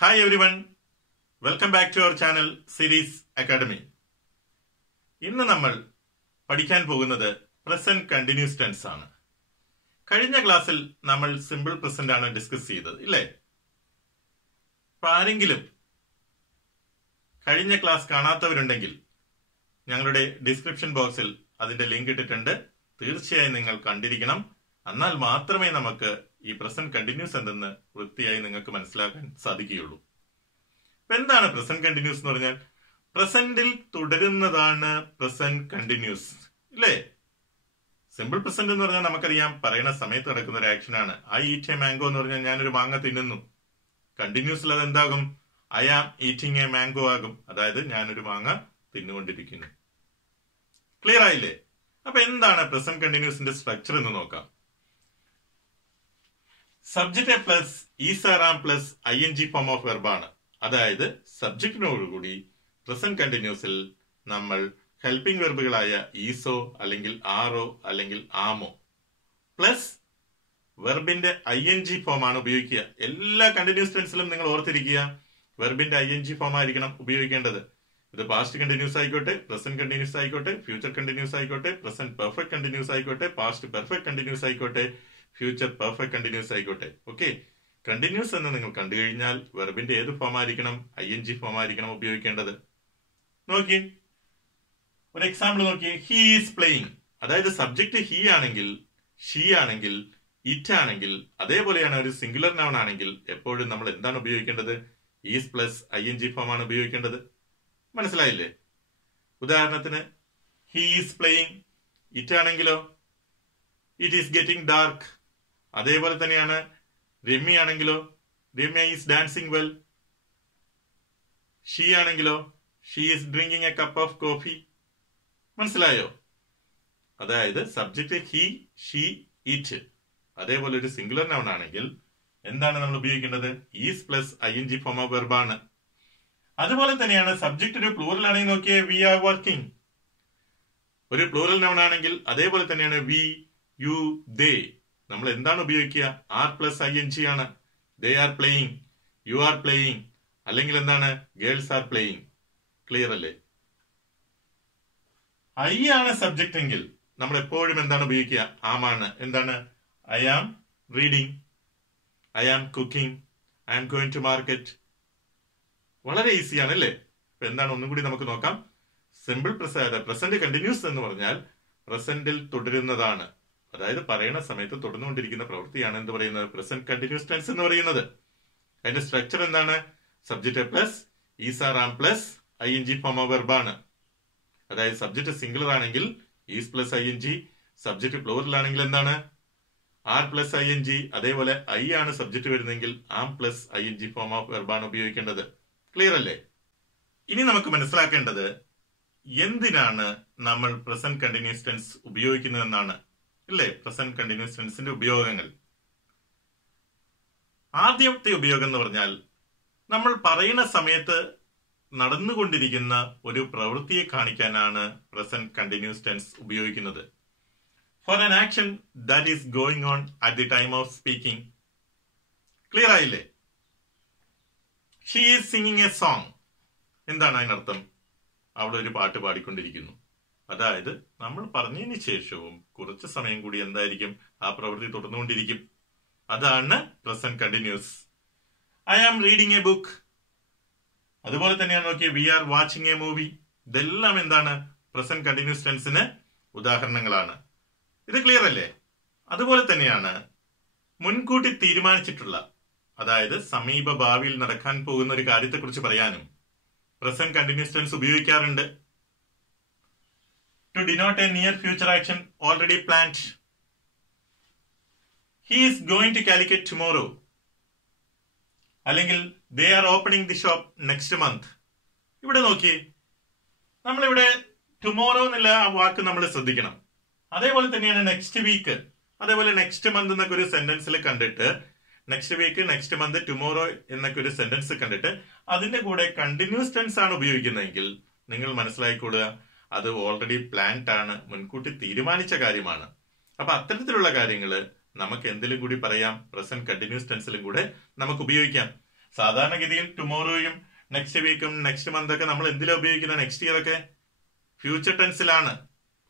Hi everyone, welcome back to our channel series academy. ഇന്ന് നമ്മൾ പഠിക്കാൻ പോകുന്നത് പ്രസന്റ് കണ്ടിന്യൂസ് ടെൻസ് ആണ്. കഴിഞ്ഞ ക്ലാസ്സിൽ നമ്മൾ സിമ്പിൾ പ്രസന്റ് ആണ് ഡിസ്കസ് ചെയ്തത്, ഇല്ലേ? അപ്പൊ ആരെങ്കിലും കഴിഞ്ഞ ക്ലാസ് കാണാത്തവരുണ്ടെങ്കിൽ ഞങ്ങളുടെ ഡിസ്ക്രിപ്ഷൻ ബോക്സിൽ അതിന്റെ ലിങ്ക് ഇട്ടിട്ടുണ്ട്. തീർച്ചയായും നിങ്ങൾ കണ്ടിരിക്കണം. എന്നാൽ മാത്രമേ നമുക്ക് ഈ പ്രസന്റ് കണ്ടിന്യൂസ് എന്തെന്ന് വൃത്തിയായി നിങ്ങൾക്ക് മനസ്സിലാക്കാൻ സാധിക്കുകയുള്ളൂ. അപ്പൊ എന്താണ് പ്രസന്റ് കണ്ടിന്യൂസ് എന്ന് പറഞ്ഞാൽ? പ്രസന്റിൽ തുടരുന്നതാണ് പ്രസന്റ് കണ്ടിന്യൂസ്, ഇല്ലേ? സിമ്പിൾ പ്രസന്റ് എന്ന് പറഞ്ഞാൽ നമുക്കറിയാം, പറയുന്ന സമയത്ത് നടക്കുന്ന ഒരു ആക്ഷൻ ആണ്. ഐ ഈറ്റ് എ മാംഗോ എന്ന് പറഞ്ഞാൽ ഞാനൊരു മാങ്ങ തിന്നുന്നു. കണ്ടിന്യൂസിൽ അത് എന്താകും? I am eating a mango ആകും. അതായത് ഞാനൊരു മാങ്ങ തിന്നുകൊണ്ടിരിക്കുന്നു. ക്ലിയർ ആയില്ലേ? അപ്പൊ എന്താണ് പ്രസന്റ് കണ്ടിന്യൂസിന്റെ സ്ട്രക്ചർ എന്ന് നോക്കാം. Subject plus is are am plus ING form of വെർബാണ്. അതായത് സബ്ജക്റ്റിനോടുകൂടി പ്രസന്റ് കണ്ടിന്യൂസിൽ നമ്മൾ ഹെൽപ്പിംഗ് വെർബുകളായ ഈസോ അല്ലെങ്കിൽ ആറോ അല്ലെങ്കിൽ ആമോ പ്ലസ് വെർബിന്റെ ING ഫോം ആണ് ഉപയോഗിക്കുക. എല്ലാ കണ്ടിന്യൂസ് ടെൻസിലും നിങ്ങൾ ഓർത്തിരിക്കുക, വെർബിന്റെ ING ഫോം ആയിരിക്കണം ഉപയോഗിക്കേണ്ടത്. ഇത് പാസ്റ്റ് കണ്ടിന്യൂസ് ആയിക്കോട്ടെ, പ്രസന്റ് കണ്ടിന്യൂസ് ആയിക്കോട്ടെ, ഫ്യൂച്ചർ കണ്ടിന്യൂസ് ആയിക്കോട്ടെ, പ്രസന്റ് പെർഫെക്റ്റ് കണ്ടിന്യൂസ് ആയിക്കോട്ടെ, പാസ്റ്റ് പെർഫെക്റ്റ് കണ്ടിന്യൂസ് ആയിക്കോട്ടെ, ഫ്യൂച്ചർ പെർഫെക്റ്റ് കണ്ടിന്യൂസ് ആയിക്കോട്ടെ. ഓക്കെ, കണ്ടിന്യൂസ് എന്ന് നിങ്ങൾ കണ്ടു കഴിഞ്ഞാൽ വെർബിന്റെ ഏത് ഫോം ആയിരിക്കണം? ING ഫോം ആയിരിക്കണം ഉപയോഗിക്കേണ്ടത്. നോക്കിയേ, ഒരു എക്സാമ്പിൾ നോക്കിയേ. He is playing. അതായത് സബ്ജക്ട് ഹി ആണെങ്കിൽ, ഷീ ആണെങ്കിൽ, ഇറ്റ് ആണെങ്കിൽ, അതേപോലെയാണ് ഒരു സിംഗുലർ നൗൺ ആണെങ്കിൽ എപ്പോഴും നമ്മൾ എന്താണ് ഉപയോഗിക്കേണ്ടത്? ഈസ് പ്ലസ് ING ഫോം ആണ് ഉപയോഗിക്കേണ്ടത്. മനസ്സിലായില്ലേ? ഉദാഹരണത്തിന് ഹി ഈസ് പ്ലേയിങ്. ഇറ്റ് ആണെങ്കിലോ ഇറ്റ് ഈസ് ഗെറ്റിംഗ് ഡാർക്ക്. അതേപോലെ തന്നെയാണ് രമ്യ ആണെങ്കിലോ Ramya is dancing well. She ആണെങ്കിലോ she is drinking a cup of coffee. മനസ്സിലായോ? അതായത് സബ്ജക്ട് ഹി, ഷീ, ഇറ്റ്. അതേപോലെ ഒരു സിംഗുലർ നൗൺ ആണെങ്കിൽ എന്താണ് നമ്മൾ ഉപയോഗിക്കേണ്ടത്? Is plus ING form of വെർബാണ്. അതുപോലെ തന്നെയാണ് സബ്ജക്ട് ഒരു പ്ലൂറൽ ആണെങ്കിൽ നോക്കിയേ, വി ആർ വർക്കിംഗ്. ഒരു പ്ലൂറൽ നൗൺ ആണെങ്കിൽ അതേപോലെ തന്നെയാണ് വി, യു, ദേ. നമ്മൾ എന്താണ് ഉപയോഗിക്കുക? ആർ പ്ലസ് ING ആണ്. They are playing, you are playing, അല്ലെങ്കിൽ എന്താണ്? Girls are playing. ക്ലിയർ അല്ലേ? ഐ ആണ് സബ്ജക്ട് എങ്കിൽ നമ്മൾ എപ്പോഴും എന്താണ് ഉപയോഗിക്കുക? ആമാണ്. എന്താണ്? I am reading, I am cooking, I am going to market. വളരെ ഈസിയാണ് അല്ലേ? അപ്പൊ എന്താണ്? ഒന്നും കൂടി നമുക്ക് നോക്കാം. സിമ്പിൾ പ്രസന്റ് കണ്ടിന്യൂസ് എന്ന് പറഞ്ഞാൽ പ്രസന്റിൽ തുടരുന്നതാണ്. അതായത് പറയുന്ന സമയത്ത് തുടർന്നുകൊണ്ടിരിക്കുന്ന പ്രവൃത്തിയാണ് എന്ത് പറയുന്നത്? പ്രസന്റ് കണ്ടിന്യൂസ് ടെൻസ് എന്ന് പറയുന്നത്. അതിന്റെ സ്ട്രക്ചർ എന്താണ്? Subject plus is are am plus ING form of വെർബാണ്. അതായത് സബ്ജക്ട് സിംഗുലർ ആണെങ്കിൽ is plus ING, subject plural ആണെങ്കിൽ എന്താണ്? Are plus ING. അതേപോലെ ഐ ആണ് സബ്ജക്ട് വരുന്നെങ്കിൽ am plus ING form of വെർബാണ് ഉപയോഗിക്കേണ്ടത്. ക്ലിയർ അല്ലേ? ഇനി നമുക്ക് മനസ്സിലാക്കേണ്ടത് എന്തിനാണ് നമ്മൾ പ്രസന്റ് കണ്ടിന്യൂസ് ടെൻസ് ഉപയോഗിക്കുന്നതെന്നാണ്, ഇല്ലേ? പ്രസന്റ് കണ്ടിന്യൂസ് ടെൻസിന്റെ ഉപയോഗങ്ങൾ. ആദ്യത്തെ ഉപയോഗം എന്ന് പറഞ്ഞാൽ നമ്മൾ പറയുന്ന സമയത്ത് നടന്നുകൊണ്ടിരിക്കുന്ന ഒരു പ്രവൃത്തിയെ കാണിക്കാനാണ് പ്രസന്റ് കണ്ടിന്യൂസ് ടെൻസ് ഉപയോഗിക്കുന്നത്. For an action that is going on at the time of speaking. Clear ആയില്ലേ? She is singing a song. എന്താണ് അതിനർത്ഥം? അവിടെ ഒരു പാട്ട് പാടിക്കൊണ്ടിരിക്കുന്നു. അതായത് നമ്മൾ പറഞ്ഞതിന് ശേഷവും കുറച്ച് സമയം കൂടി എന്തായിരിക്കും? ആ പ്രവൃത്തി തുടർന്നുകൊണ്ടിരിക്കും. അതാണ് present continuous. I am reading a book. അതുപോലെ തന്നെയാണ് നോക്കിയ we are watching a movie. ഇതെല്ലാം എന്താണ്? പ്രസന്റ് കണ്ടിന്യൂസ് ടെൻസിന് ഉദാഹരണങ്ങളാണ്. ഇത് ക്ലിയർ അല്ലേ? അതുപോലെ തന്നെയാണ് മുൻകൂട്ടി തീരുമാനിച്ചിട്ടുള്ള, അതായത് സമീപ ഭാവിയിൽ നടക്കാൻ പോകുന്ന ഒരു കാര്യത്തെക്കുറിച്ച് പറയാനും പ്രസന്റ് കണ്ടിന്യൂസ് ടെൻസ് ഉപയോഗിക്കാറുണ്ട്. To denote a near future action already planned. He is going to Calicut tomorrow. അല്ലെങ്കിൽ they are opening the shop next month. ഇവിടെ നോക്കി, നമ്മളിവിടെ ടുമോറോ എന്നുള്ള ആ വാക്ക് നമ്മൾ ശ്രദ്ധിക്കണം. അതേപോലെ തന്നെയാണ് നെക്സ്റ്റ് വീക്ക്, അതേപോലെ നെക്സ്റ്റ് മന്ത് എന്നൊക്കെ ഒരു സെന്റൻസിൽ കണ്ടിട്ട്, next week, next month, tomorrow എന്നൊക്കെ ഒരു സെന്റൻസ് കണ്ടിട്ട് അതിന്റെ കൂടെ കണ്ടിന്യൂസ് ടെൻസ് ആണ് ഉപയോഗിക്കുന്നതെങ്കിൽ നിങ്ങൾ മനസ്സിലായിക്കൊള്ളുക, അത് ഓൾറെഡി പ്ലാൻഡ് ആണ്, മുൻകൂട്ടി തീരുമാനിച്ച കാര്യമാണ്. അപ്പൊ അത്തരത്തിലുള്ള കാര്യങ്ങള് നമുക്ക് എന്തിലും കൂടി പറയാം? പ്രസന്റ് കണ്ടിന്യൂസ് ടെൻസിലും കൂടെ നമുക്ക് ഉപയോഗിക്കാം. സാധാരണഗതിയിൽ ടുമോറോയും നെക്സ്റ്റ് വീക്കും നെക്സ്റ്റ് മന്ത് ഒക്കെ നമ്മൾ എന്തിലാണ് ഉപയോഗിക്കുന്നത്? നെക്സ്റ്റ് ഇയർ ഒക്കെ ഫ്യൂച്ചർ ടെൻസിലാണ്.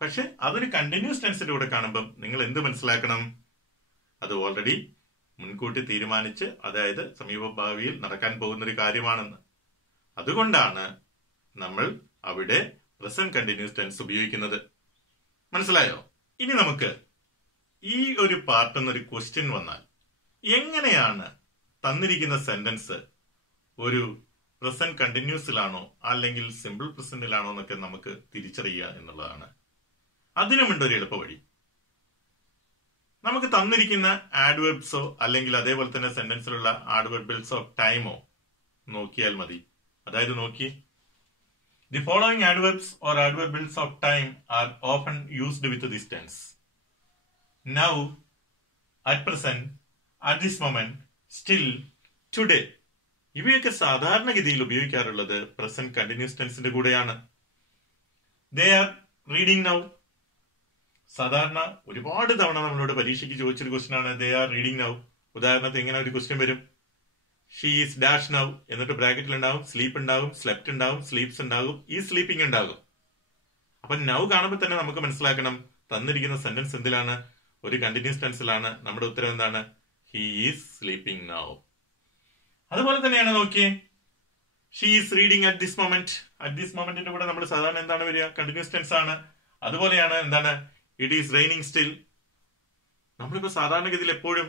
പക്ഷെ അതൊരു കണ്ടിന്യൂസ് ടെൻസിന്റെ കൂടെ കാണുമ്പം നിങ്ങൾ എന്ത് മനസ്സിലാക്കണം? അത് ഓൾറെഡി മുൻകൂട്ടി തീരുമാനിച്ച്, അതായത് സമീപ ഭാവിയിൽ നടക്കാൻ പോകുന്ന ഒരു കാര്യമാണെന്ന്. അതുകൊണ്ടാണ് നമ്മൾ അവിടെ പ്രസന്റ് കണ്ടിന്യൂസ് ടെൻസ് ഉപയോഗിക്കുന്നത്. മനസ്സിലായോ? ഇനി നമുക്ക് ഈ ഒരു പാർട്ട് എന്നൊരു ക്വസ്റ്റ്യൻ വന്നാൽ എങ്ങനെയാണ് തന്നിരിക്കുന്ന സെന്റൻസ് ഒരു പ്രസന്റ് കണ്ടിന്യൂസിലാണോ അല്ലെങ്കിൽ സിമ്പിൾ പ്രസന്റിലാണോ എന്നൊക്കെ നമുക്ക് തിരിച്ചറിയുക എന്നുള്ളതാണ്. അതിനുമുണ്ട് ഒരു എളുപ്പ വഴി. നമുക്ക് തന്നിരിക്കുന്ന ആഡ്വെർബ്സോ അല്ലെങ്കിൽ അതേപോലെ തന്നെ സെന്റൻസിലുള്ള ആഡ്വെർബിൾസ് ഓഫ് ടൈമോ നോക്കിയാൽ മതി. അതായത് നോക്കി, the following adverbs or adverbials of time are often used with this tense. Now, at present, at this moment, still, today. ഇവയൊക്കെ സാധാരണഗതിയിൽ ഉപയോഗിക്കാറുള്ളത് പ്രസന്റ് കണ്ടിന്യൂസ് ടെൻസിന്റെ കൂടെയാണ്. They are reading now. സാധാരണ ഒരുപാട് തവണ നമ്മളോട് പരീക്ഷയ്ക്ക് ചോദിച്ചൊരു ക്വസ്റ്റ്യൻ ആണ് ദേ ആർ റീഡിംഗ് നൗ. ഉദാഹരണത്തിന് ഇങ്ങനെ ഒരു ക്വസ്റ്റ്യൻ വരും, ഷീ ഈസ് ഡാഷ് നൗ, എന്നിട്ട് ബ്രാക്കറ്റിൽ ഉണ്ടാവും സ്ലീപ്പ് ഉണ്ടാവും, സ്ലെപ്റ്റ് ഉണ്ടാവും, സ്ലീപ്സ് ഉണ്ടാകും, ഈ സ്ലീപ്പിംഗ് ഉണ്ടാകും. അപ്പൊ നൗ കാണുമ്പോൾ തന്നെ നമുക്ക് മനസ്സിലാക്കണം തന്നിരിക്കുന്ന സെന്റൻസ് എന്തിലാണ്? ഒരു കണ്ടിന്യൂസ് ടെൻസിലാണ്. നമ്മുടെ ഉത്തരം എന്താണ്? He is sleeping now. അതുപോലെ തന്നെയാണ് നോക്കിയേ, she is reading at this moment. At this മൊമെന്റിന്റെ കൂടെ നമ്മൾ സാധാരണ എന്താണ് വരിക? കണ്ടിന്യൂസ് ടെൻസ് ആണ്. അതുപോലെയാണ് എന്താണ്? It is raining still. നമ്മളിപ്പോ സാധാരണഗതിയിൽ എപ്പോഴും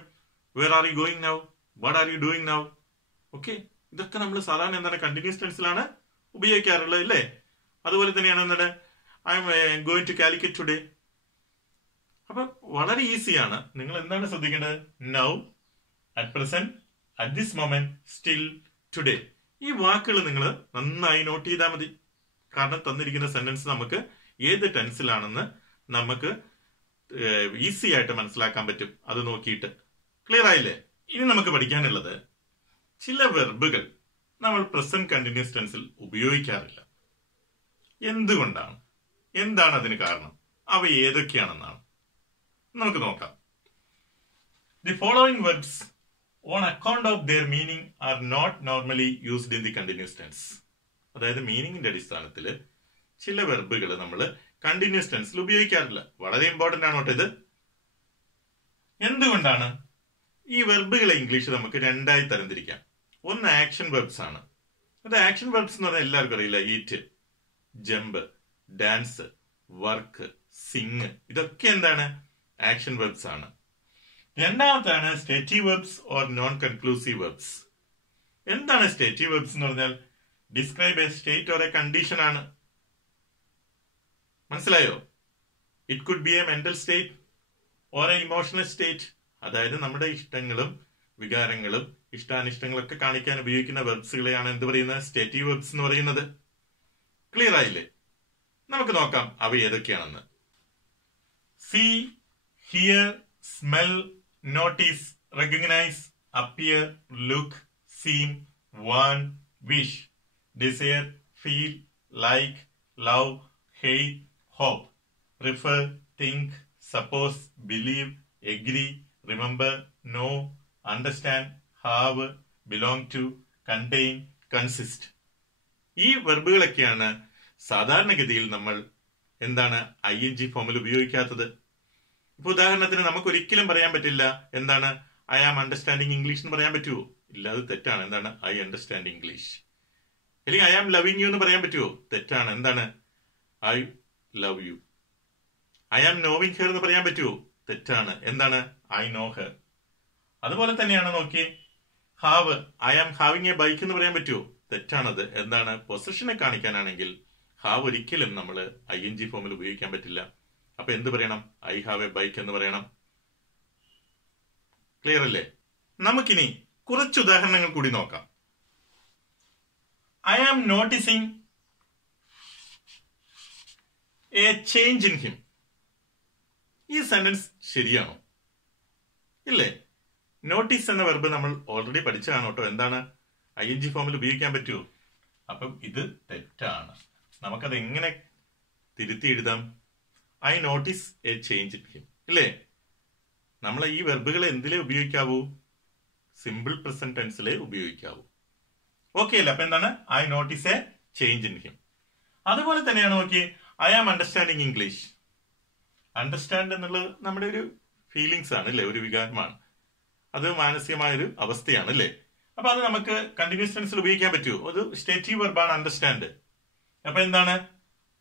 where are you going now, what are you doing now, okay, ഇതൊക്കെ നമ്മൾ സാധാരണ എന്താണ്? കണ്ടിന്യൂസ് ടെൻസിലാണ് ഉപയോഗിക്കാറുള്ളത്, അല്ലേ? അതുപോലെ തന്നെയാണ് എന്താണ്? I am going to Calicut today. അപ്പൊ വളരെ ഈസിയാണ്. നിങ്ങൾ എന്താണ് ശ്രദ്ധിക്കേണ്ടത്? Now, at present, at this moment, still, today. ഈ വാക്കുകൾ നിങ്ങൾ നന്നായി നോട്ട് ചെയ്താൽ മതി. കാരണം തന്നിരിക്കുന്ന സെന്റൻസ് നമുക്ക് ഏത് ടെൻസിലാണെന്ന് നമുക്ക് ഈസി ആയിട്ട് മനസ്സിലാക്കാൻ പറ്റും അത് നോക്കിയിട്ട്. ക്ലിയർ ആയില്ലേ? ഇനി നമുക്ക് പഠിക്കാനുള്ളത് ചില വെർബുകൾ നമ്മൾ പ്രസന്റ് കണ്ടിന്യൂസ് ടെൻസിൽ ഉപയോഗിക്കാറില്ല. എന്തുകൊണ്ടാണ്? എന്താണ് അതിന് കാരണം? അവ ഏതൊക്കെയാണെന്നാണ് നമുക്ക് നോക്കാം. The following verbs on account of their meaning are not normally used in the continuous tense. അതായത് മീനിങ്ങിന്റെ അടിസ്ഥാനത്തിൽ ചില വെർബുകൾ നമ്മൾ കണ്ടിന്യൂസ് ടെൻസിൽ ഉപയോഗിക്കാറില്ല. വളരെ ഇമ്പോർട്ടന്റ് ആണ് കേട്ടോ ഇത്. എന്തുകൊണ്ടാണ്? ഈ വെർബുകളെ ഇംഗ്ലീഷ് നമുക്ക് രണ്ടായി തരംതിരിക്കാം. ഒന്ന് ആക്ഷൻ വെർബ്സ് ആണ്. അത് ആക്ഷൻ വെർബ്സ് എന്ന് പറഞ്ഞാൽ എല്ലാവർക്കും അറിയില്ല. Eat, jump, dance, work, sing, ഇതൊക്കെ എന്താണ്? ആക്ഷൻ വെർബ്സ് ആണ്. രണ്ടാമത്താണ് stative verbs or non conclusive verbs. എന്താണ് സ്റ്റേറ്റീവ് വെർബ്സ് എന്ന് പറഞ്ഞാൽ? Describe a state or a condition ആണ്. മനസ്സിലായോ? It could be a mental state or an emotional state. അതായത് നമ്മുടെ ഇഷ്ടങ്ങളും വികാരങ്ങളും ഇഷ്ടാനിഷ്ടങ്ങളൊക്കെ കാണിക്കാൻ ഉപയോഗിക്കുന്ന വെർബ്സുകളെയാണ് എന്ത് പറയുന്നത്? സ്റ്റേറ്റീവ് വെർബ്സ് എന്ന് പറയുന്നത്. ക്ലിയർ ആയില്ലേ? നമുക്ക് നോക്കാം അവ ഏതൊക്കെയാണെന്ന്. See, hear, smell, notice, recognise, appear, look, seem, want, wish, desire, feel, like, love, hate, hope, prefer, think, suppose, believe, agree, remember, know, understand, have, belong to, contain, consist. ഈ വെർബുകളൊക്കെയാണ് സാധാരണഗതിയിൽ നമ്മൾ എന്താണ് ING ഫോമിൽ ഉപയോഗിക്കാത്തത്. ഇപ്പൊ ഉദാഹരണത്തിന് നമുക്ക് ഒരിക്കലും പറയാൻ പറ്റില്ല എന്താണ് ഐ ആം അണ്ടർസ്റ്റാൻഡിങ് ഇംഗ്ലീഷ് എന്ന് പറയാൻ പറ്റുമോ? ഇല്ല, അത് തെറ്റാണ്. എന്താണ് ഐ അണ്ടർസ്റ്റാൻഡ് ഇംഗ്ലീഷ്. അല്ലെങ്കിൽ ഐ ആം ലവിങ് യു എന്ന് പറയാൻ പറ്റുമോ? തെറ്റാണ്. എന്താണ് I love you. I am knowing her എന്ന് പറയാൻ പറ്റുമോ? തെറ്റാണ്. എന്താണ് ഐ നോ ഹെർ. അതുപോലെ തന്നെയാണ് നോക്കി, have, I am having a bike എന്ന് പറയാൻ പറ്റുമോ? തെറ്റാണത്. എന്താണ് പൊസഷനെ കാണിക്കാനാണെങ്കിൽ ഹാവ് ഒരിക്കലും നമ്മൾ ING ഫോമിൽ ഉപയോഗിക്കാൻ പറ്റില്ല. അപ്പൊ എന്ത് പറയണം? ഐ ഹാവ് എ ബൈക്ക് എന്ന് പറയണം. ക്ലിയർ അല്ലേ? നമുക്കിനി കുറച്ച് ഉദാഹരണങ്ങൾ കൂടി നോക്കാം. I am noticing a change in him. ഈ സെന്റൻസ് ശരിയാണോ? ഇല്ലേ? നോട്ടീസ് എന്ന വെർബ് നമ്മൾ ഓൾറെഡി പഠിച്ചതാണ് കേട്ടോ. എന്താണ് ING ഫോമിൽ ഉപയോഗിക്കാൻ പറ്റുമോ? അപ്പം ഇത് തെറ്റാണ്. നമുക്കത് എങ്ങനെ തിരുത്തി എഴുതാം? I notice a change in him. ഇല്ലേ? നമ്മൾ ഈ വെർബുകളെ എന്തിലേ ഉപയോഗിക്കാവൂ? സിമ്പിൾ പ്രസന്റ് ടെൻസിലെ ഉപയോഗിക്കാവൂ. ഓക്കെ അല്ലേ? അപ്പൊ എന്താണ്? I notice a change in him. അതുപോലെ തന്നെയാണ് നോക്കി, I am understanding English. Understand എന്നുള്ളത് നമ്മുടെ ഒരു ഫീലിങ്സ് ആണ് അല്ലേ, ഒരു വികാരമാണ്, അത് മാനസികമായൊരു അവസ്ഥയാണ് അല്ലേ. അപ്പൊ അത് നമുക്ക് കണ്ടിന്യൂസ് ടെൻസിൽ ഉപയോഗിക്കാൻ പറ്റുമോ? ഒരു സ്റ്റേറ്റീവ് വെർബാണ് അണ്ടർസ്റ്റാൻഡ്. അപ്പൊ എന്താണ്?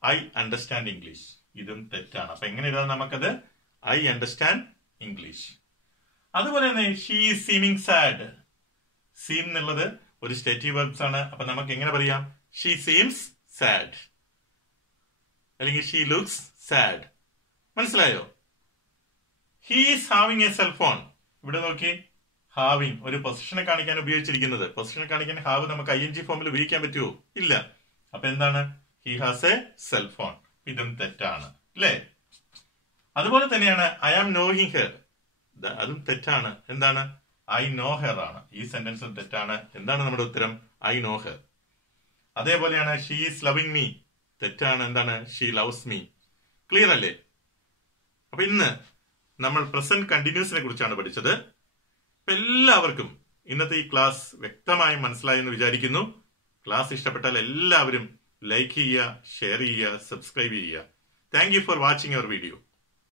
I understand English. ഇതും തെറ്റാണ്. അപ്പൊ എങ്ങനെ എഴുതാം നമുക്കത്? I understand English. അതുപോലെ തന്നെ she is seaming sad. Seam എന്നുള്ളത് ഒരു സ്റ്റേറ്റീവ് വെർബ്സ് ആണ്. അപ്പൊ നമുക്ക് എങ്ങനെ പറയാം? ഷീ സീംസ് സാഡ് അല്ലെങ്കിൽ ഷീ ലുക്സ് സാഡ്. മനസ്സിലായോ? He is having A cellphone. ഇവിടെ നോക്കി, ഹാവിങ് ഒരു പൊസിഷനെ കാണിക്കാൻ ഉപയോഗിച്ചിരിക്കുന്നത്. പൊസിഷനെ കാണിക്കാൻ ഹാവ് നമുക്ക് ING ഫോമിൽ ഉപയോഗിക്കാൻ പറ്റുമോ? ഇല്ല. അപ്പൊ എന്താണ്? He has A cellphone. ഇതും തെറ്റാണ് അല്ലേ. അതുപോലെ തന്നെയാണ് ഐ ആം നോയിങ് ഹെർ. അതും തെറ്റാണ്. എന്താണ്? ഐ നോ ഹെർ ആണ്. ഈ സെന്റൻസും തെറ്റാണ്. എന്താണ് നമ്മുടെ ഉത്തരം? I know her. അതേപോലെയാണ് ഷീ ഈസ് ലവിങ് മീ. തെറ്റാണ്. എന്താണ്? She loves me. ക്ലിയർ അല്ലേ? അപ്പൊ ഇന്ന് നമ്മൾ പ്രസന്റ് കണ്ടിന്യൂസിനെ കുറിച്ചാണ് പഠിച്ചത്. അപ്പൊ എല്ലാവർക്കും ഇന്നത്തെ ഈ ക്ലാസ് വ്യക്തമായും മനസ്സിലായി എന്ന് വിചാരിക്കുന്നു. ക്ലാസ് ഇഷ്ടപ്പെട്ടാൽ എല്ലാവരും ലൈക്ക് ചെയ്യുക, ഷെയർ ചെയ്യുക, സബ്സ്ക്രൈബ് ചെയ്യുക. Thank you for watching our video.